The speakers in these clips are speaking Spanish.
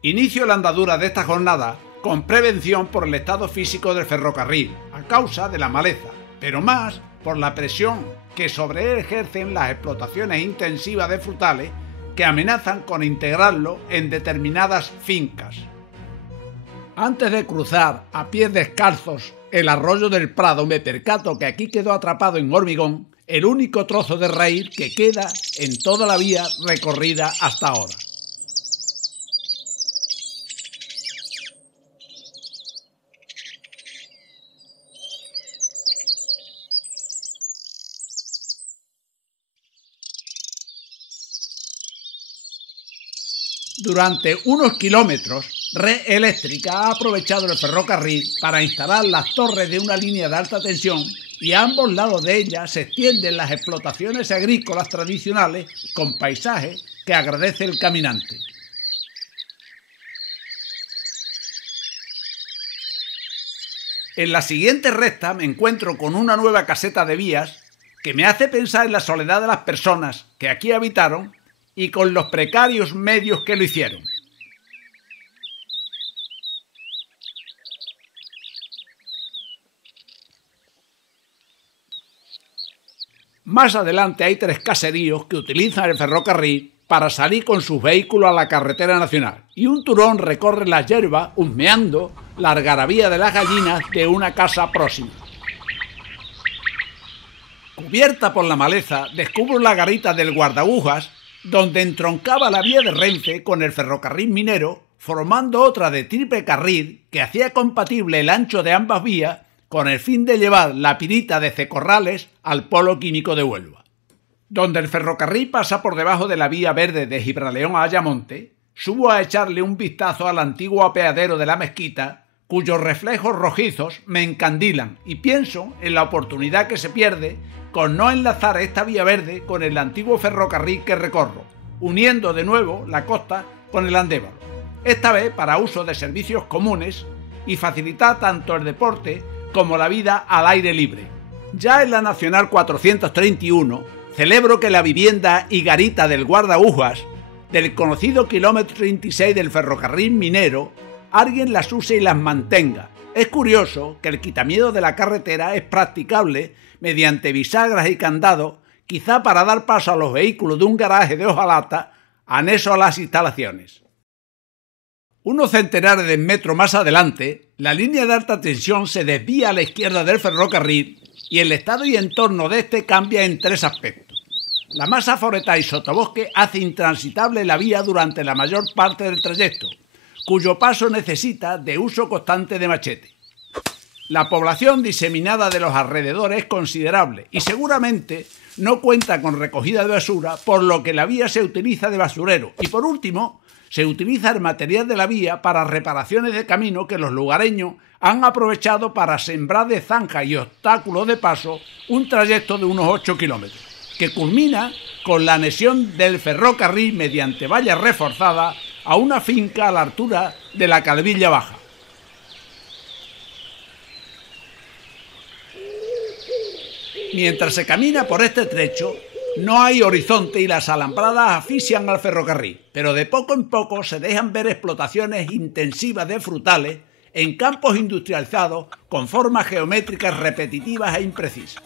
Inicio la andadura de esta jornada con prevención por el estado físico del ferrocarril, a causa de la maleza, pero más por la presión que sobre él ejercen las explotaciones intensivas de frutales que amenazan con integrarlo en determinadas fincas. Antes de cruzar a pies descalzos el arroyo del Prado, me percato que aquí quedó atrapado en hormigón el único trozo de raíz que queda en toda la vía recorrida hasta ahora. Durante unos kilómetros, Red Eléctrica ha aprovechado el ferrocarril para instalar las torres de una línea de alta tensión y a ambos lados de ella se extienden las explotaciones agrícolas tradicionales con paisajes que agradece el caminante. En la siguiente recta me encuentro con una nueva caseta de vías que me hace pensar en la soledad de las personas que aquí habitaron y con los precarios medios que lo hicieron. Más adelante hay 3 caseríos que utilizan el ferrocarril para salir con sus vehículos a la carretera nacional y un turón recorre las hierbas husmeando la algarabía de las gallinas de una casa próxima. Cubierta por la maleza, descubro la garita del guardaagujas donde entroncaba la vía de Renfe con el ferrocarril minero, formando otra de triple carril que hacía compatible el ancho de ambas vías con el fin de llevar la pirita de Cecorrales al polo químico de Huelva. Donde el ferrocarril pasa por debajo de la vía verde de Gibraleón a Ayamonte, subo a echarle un vistazo al antiguo apeadero de la mezquita, cuyos reflejos rojizos me encandilan, y pienso en la oportunidad que se pierde con no enlazar esta vía verde con el antiguo ferrocarril que recorro, uniendo de nuevo la costa con el Andévalo, esta vez para uso de servicios comunes y facilitar tanto el deporte como la vida al aire libre. Ya en la Nacional 431 celebro que la vivienda y garita del guardaagujas del conocido kilómetro 36 del ferrocarril minero alguien las use y las mantenga. Es curioso que el quitamiedo de la carretera es practicable mediante bisagras y candados, quizá para dar paso a los vehículos de un garaje de hojalata anexo a las instalaciones. Unos centenares de metros más adelante, la línea de alta tensión se desvía a la izquierda del ferrocarril y el estado y entorno de este cambia en 3 aspectos. La masa forestal y sotobosque hace intransitable la vía durante la mayor parte del trayecto, cuyo paso necesita de uso constante de machete. La población diseminada de los alrededores es considerable y seguramente no cuenta con recogida de basura, por lo que la vía se utiliza de basurero y, por último, se utiliza el material de la vía para reparaciones de camino que los lugareños han aprovechado para sembrar de zanjas y obstáculos de paso un trayecto de unos 8 kilómetros, que culmina con la anexión del ferrocarril mediante vallas reforzadas a una finca a la altura de la Calvilla Baja. Mientras se camina por este trecho, no hay horizonte y las alambradas asfixian al ferrocarril, pero de poco en poco se dejan ver explotaciones intensivas de frutales en campos industrializados con formas geométricas repetitivas e imprecisas.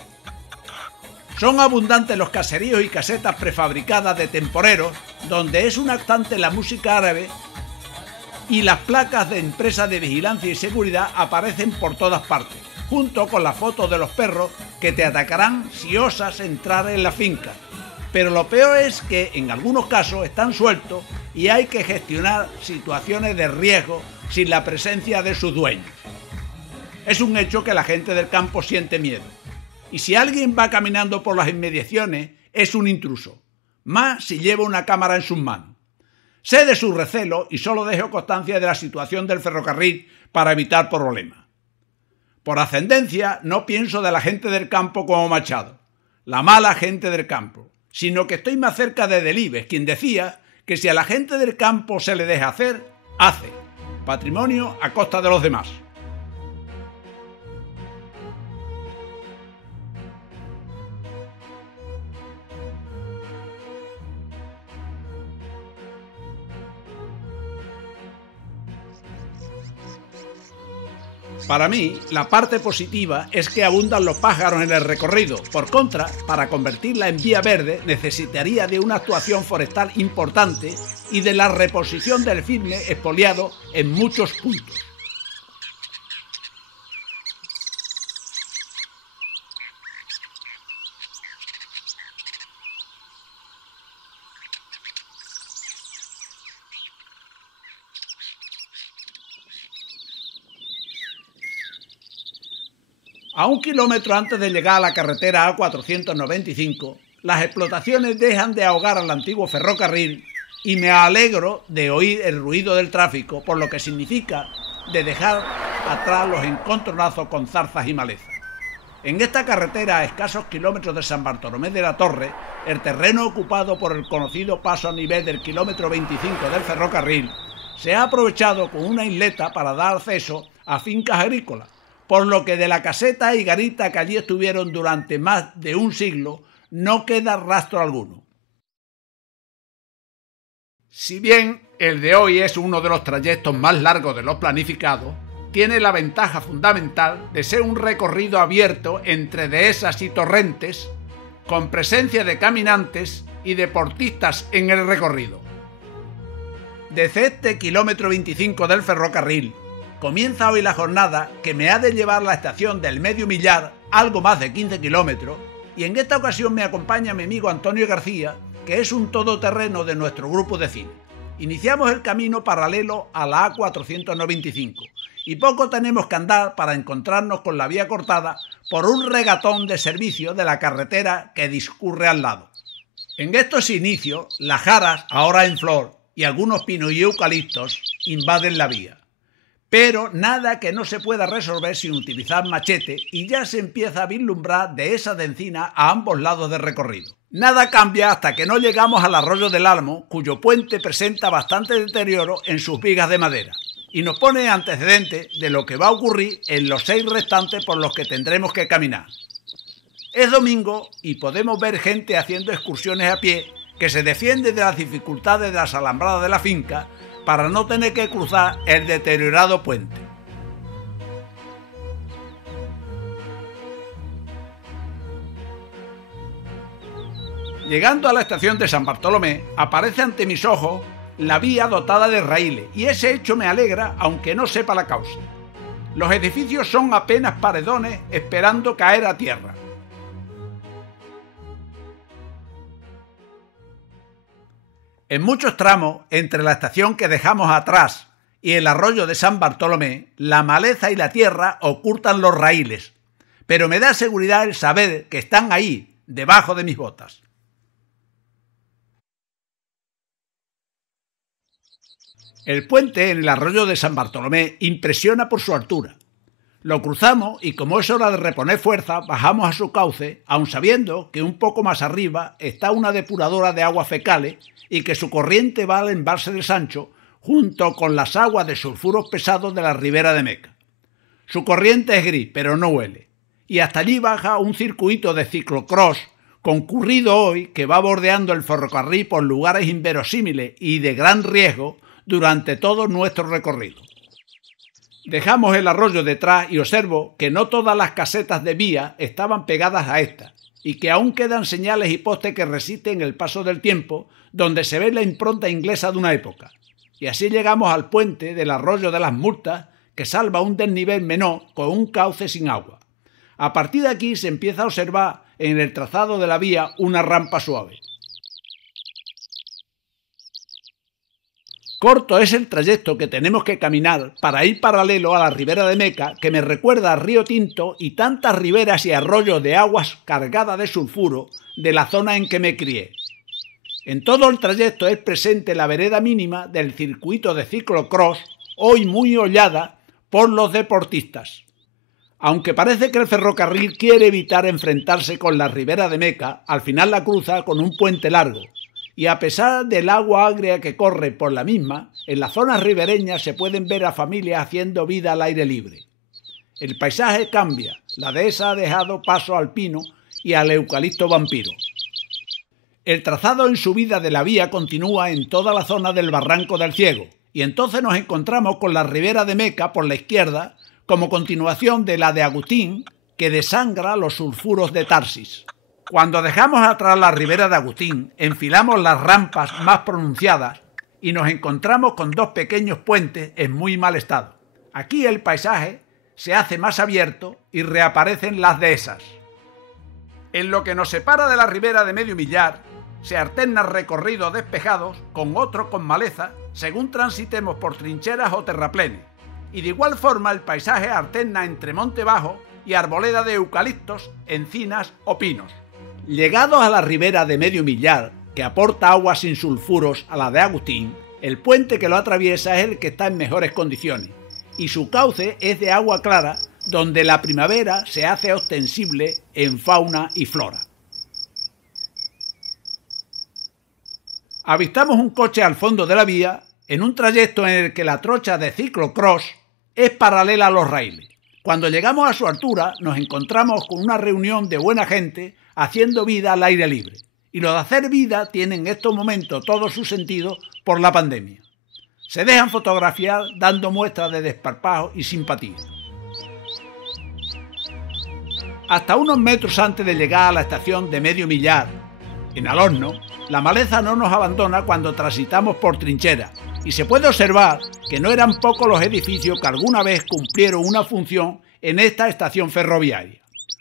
Son abundantes los caseríos y casetas prefabricadas de temporeros, donde es una constante la música árabe y las placas de empresas de vigilancia y seguridad aparecen por todas partes, junto con las fotos de los perros que te atacarán si osas entrar en la finca. Pero lo peor es que en algunos casos están sueltos y hay que gestionar situaciones de riesgo sin la presencia de sus dueños. Es un hecho que la gente del campo siente miedo. Y si alguien va caminando por las inmediaciones, es un intruso, más si lleva una cámara en sus manos. Sé de su recelo y solo dejo constancia de la situación del ferrocarril para evitar problemas. Por ascendencia no pienso de la gente del campo como Machado, la mala gente del campo, sino que estoy más cerca de Delibes, quien decía que si a la gente del campo se le deja hacer, hace. Patrimonio a costa de los demás. Para mí, la parte positiva es que abundan los pájaros en el recorrido. Por contra, para convertirla en vía verde necesitaría de una actuación forestal importante y de la reposición del firme expoliado en muchos puntos. A 1 kilómetro antes de llegar a la carretera A495, las explotaciones dejan de ahogar al antiguo ferrocarril y me alegro de oír el ruido del tráfico, por lo que significa de dejar atrás los encontronazos con zarzas y malezas. En esta carretera, a escasos kilómetros de San Bartolomé de la Torre, el terreno ocupado por el conocido paso a nivel del kilómetro 25 del ferrocarril se ha aprovechado con una isleta para dar acceso a fincas agrícolas, por lo que de la caseta y garita que allí estuvieron durante más de un siglo no queda rastro alguno. Si bien el de hoy es uno de los trayectos más largos de los planificados, tiene la ventaja fundamental de ser un recorrido abierto entre dehesas y torrentes, con presencia de caminantes y deportistas en el recorrido. Desde este kilómetro 25 del ferrocarril, comienza hoy la jornada que me ha de llevar a la estación del Medio Millar, algo más de 15 kilómetros, y en esta ocasión me acompaña mi amigo Antonio García, que es un todoterreno de nuestro grupo de cine. Iniciamos el camino paralelo a la A495 y poco tenemos que andar para encontrarnos con la vía cortada por un regatón de servicio de la carretera que discurre al lado. En estos inicios, las jaras, ahora en flor, y algunos pinos y eucaliptos invaden la vía. Pero nada que no se pueda resolver sin utilizar machete y ya se empieza a vislumbrar dehesas de encina a ambos lados del recorrido. Nada cambia hasta que no llegamos al arroyo del Álamo, cuyo puente presenta bastante deterioro en sus vigas de madera, y nos pone antecedentes de lo que va a ocurrir en los 6 restantes por los que tendremos que caminar. Es domingo y podemos ver gente haciendo excursiones a pie que se defiende de las dificultades de las alambradas de la finca para no tener que cruzar el deteriorado puente. Llegando a la estación de San Bartolomé, aparece ante mis ojos la vía dotada de raíles, y ese hecho me alegra aunque no sepa la causa. Los edificios son apenas paredones esperando caer a tierra. En muchos tramos, entre la estación que dejamos atrás y el arroyo de San Bartolomé, la maleza y la tierra ocultan los raíles, pero me da seguridad el saber que están ahí, debajo de mis botas. El puente en el arroyo de San Bartolomé impresiona por su altura. Lo cruzamos y como es hora de reponer fuerza, bajamos a su cauce, aun sabiendo que un poco más arriba está una depuradora de aguas fecales y que su corriente va al embalse de Sancho junto con las aguas de sulfuros pesados de la ribera de Meca. Su corriente es gris, pero no huele, y hasta allí baja un circuito de ciclocross concurrido hoy que va bordeando el ferrocarril por lugares inverosímiles y de gran riesgo durante todo nuestro recorrido. Dejamos el arroyo detrás y observo que no todas las casetas de vía estaban pegadas a esta y que aún quedan señales y postes que resisten el paso del tiempo, donde se ve la impronta inglesa de una época. Y así llegamos al puente del arroyo de las Multas, que salva un desnivel menor con un cauce sin agua. A partir de aquí se empieza a observar en el trazado de la vía una rampa suave. Corto es el trayecto que tenemos que caminar para ir paralelo a la ribera de Meca, que me recuerda a Río Tinto y tantas riberas y arroyos de aguas cargadas de sulfuro de la zona en que me crié. En todo el trayecto es presente la vereda mínima del circuito de ciclocross, hoy muy hollada por los deportistas. Aunque parece que el ferrocarril quiere evitar enfrentarse con la Ribera de Meca, al final la cruza con un puente largo. Y a pesar del agua agria que corre por la misma, en las zonas ribereñas se pueden ver a familias haciendo vida al aire libre. El paisaje cambia, la dehesa ha dejado paso al pino y al eucalipto vampiro. El trazado en subida de la vía continúa en toda la zona del Barranco del Ciego, y entonces nos encontramos con la Ribera de Meca por la izquierda, como continuación de la de Agustín, que desangra los sulfuros de Tarsis. Cuando dejamos atrás la Ribera de Agustín, enfilamos las rampas más pronunciadas y nos encontramos con dos pequeños puentes en muy mal estado. Aquí el paisaje se hace más abierto y reaparecen las dehesas. En lo que nos separa de la ribera de medio millar, se alternan recorridos despejados con otros con maleza según transitemos por trincheras o terraplenes, y de igual forma el paisaje alterna entre monte bajo y arboleda de eucaliptos, encinas o pinos. Llegados a la ribera de medio millar, que aporta agua sin sulfuros a la de Agustín, el puente que lo atraviesa es el que está en mejores condiciones, y su cauce es de agua clara, donde la primavera se hace ostensible en fauna y flora. Avistamos un coche al fondo de la vía, en un trayecto en el que la trocha de ciclocross es paralela a los raíles. Cuando llegamos a su altura, nos encontramos con una reunión de buena gente haciendo vida al aire libre. Y lo de hacer vida tiene en estos momentos todo su sentido por la pandemia. Se dejan fotografiar dando muestras de desparpajo y simpatía. Hasta unos metros antes de llegar a la estación de medio millar, en Alorno, la maleza no nos abandona cuando transitamos por trincheras, y se puede observar que no eran pocos los edificios que alguna vez cumplieron una función en esta estación ferroviaria.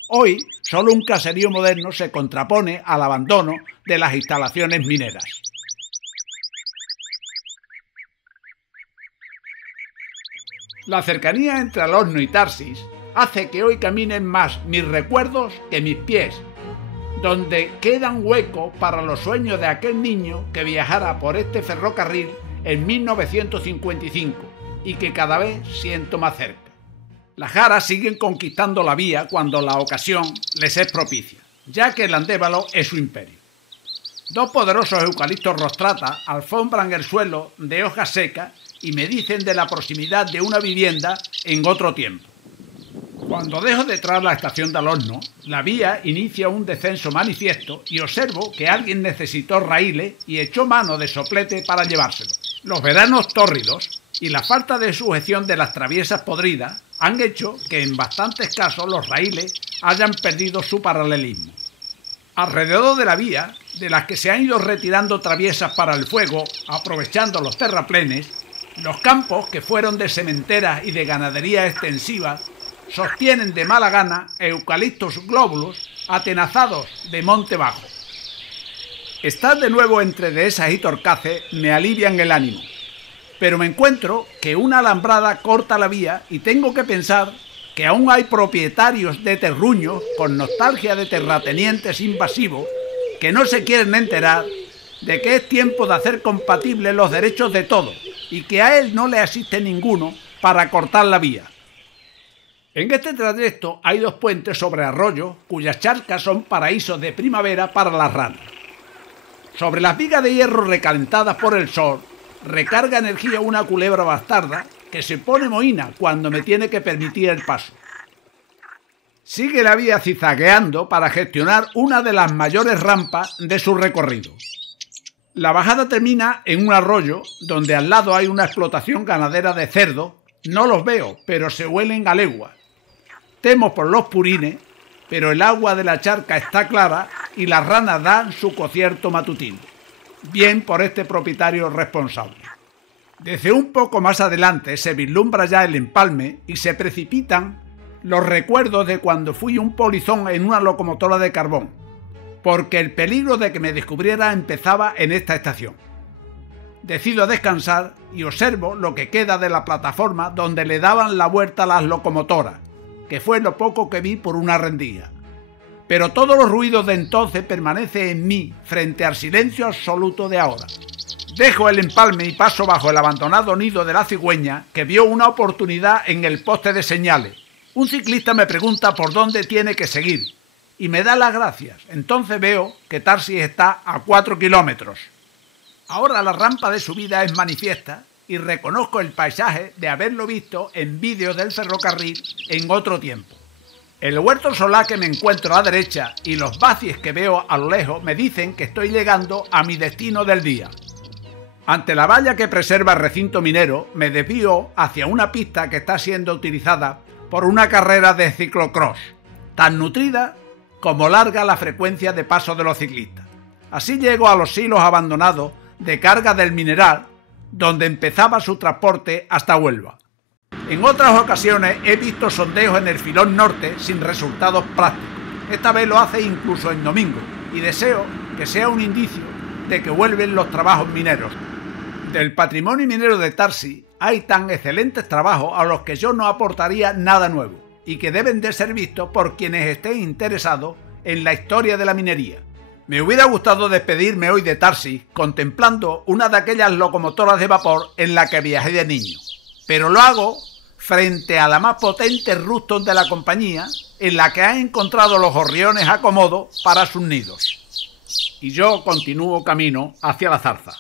Hoy, solo un caserío moderno se contrapone al abandono de las instalaciones mineras. La cercanía entre Alorno y Tarsis hace que hoy caminen más mis recuerdos que mis pies, donde quedan huecos para los sueños de aquel niño que viajara por este ferrocarril en 1955 y que cada vez siento más cerca. Las jaras siguen conquistando la vía cuando la ocasión les es propicia, ya que el Andévalo es su imperio. Dos poderosos eucaliptos rostrata alfombran el suelo de hojas secas y me dicen de la proximidad de una vivienda en otro tiempo. Cuando dejo detrás la estación de Alorno, la vía inicia un descenso manifiesto y observo que alguien necesitó raíles y echó mano de soplete para llevárselo. Los veranos tórridos y la falta de sujeción de las traviesas podridas han hecho que en bastantes casos los raíles hayan perdido su paralelismo. Alrededor de la vía, de las que se han ido retirando traviesas para el fuego, aprovechando los terraplenes, los campos que fueron de sementeras y de ganadería extensiva sostienen de mala gana eucaliptos glóbulos atenazados de monte bajo. Estar de nuevo entre dehesas y torcaces me alivian el ánimo, pero me encuentro que una alambrada corta la vía y tengo que pensar que aún hay propietarios de terruños con nostalgia de terratenientes invasivos que no se quieren enterar de que es tiempo de hacer compatibles los derechos de todos y que a él no le asiste ninguno para cortar la vía. En este trayecto hay dos puentes sobre arroyos cuyas charcas son paraísos de primavera para las ranas. Sobre las vigas de hierro recalentadas por el sol recarga energía una culebra bastarda que se pone mohina cuando me tiene que permitir el paso. Sigue la vía cizagueando para gestionar una de las mayores rampas de su recorrido. La bajada termina en un arroyo donde al lado hay una explotación ganadera de cerdos. No los veo, pero se huelen a leguas. Temo por los purines, pero el agua de la charca está clara y las ranas dan su concierto matutino. Bien por este propietario responsable. Desde un poco más adelante se vislumbra ya el empalme y se precipitan los recuerdos de cuando fui un polizón en una locomotora de carbón, porque el peligro de que me descubriera empezaba en esta estación. Decido descansar y observo lo que queda de la plataforma donde le daban la vuelta a las locomotoras, que fue lo poco que vi por una rendija. Pero todos los ruidos de entonces permanecen en mí frente al silencio absoluto de ahora. Dejo el empalme y paso bajo el abandonado nido de la cigüeña que vio una oportunidad en el poste de señales Un ciclista me pregunta por dónde tiene que seguir y me da las gracias. Entonces veo que Tarsis está a 4 kilómetros. Ahora la rampa de subida es manifiesta y reconozco el paisaje de haberlo visto en vídeos del ferrocarril en otro tiempo. El huerto solar que me encuentro a la derecha y los bacies que veo a lo lejos me dicen que estoy llegando a mi destino del día. Ante la valla que preserva el recinto minero, me desvío hacia una pista que está siendo utilizada por una carrera de ciclocross, tan nutrida como larga la frecuencia de paso de los ciclistas. Así llego a los silos abandonados de carga del mineral, donde empezaba su transporte hasta Huelva. En otras ocasiones he visto sondeos en el filón norte sin resultados prácticos. Esta vez lo hace incluso en domingo y deseo que sea un indicio de que vuelven los trabajos mineros. Del patrimonio minero de Tarsis hay tan excelentes trabajos a los que yo no aportaría nada nuevo y que deben de ser vistos por quienes estén interesados en la historia de la minería. Me hubiera gustado despedirme hoy de Tarsis contemplando una de aquellas locomotoras de vapor en la que viajé de niño, pero lo hago frente a la más potente Ruston de la compañía, en la que han encontrado los gorriones a comodo para sus nidos. Y yo continúo camino hacia la zarza.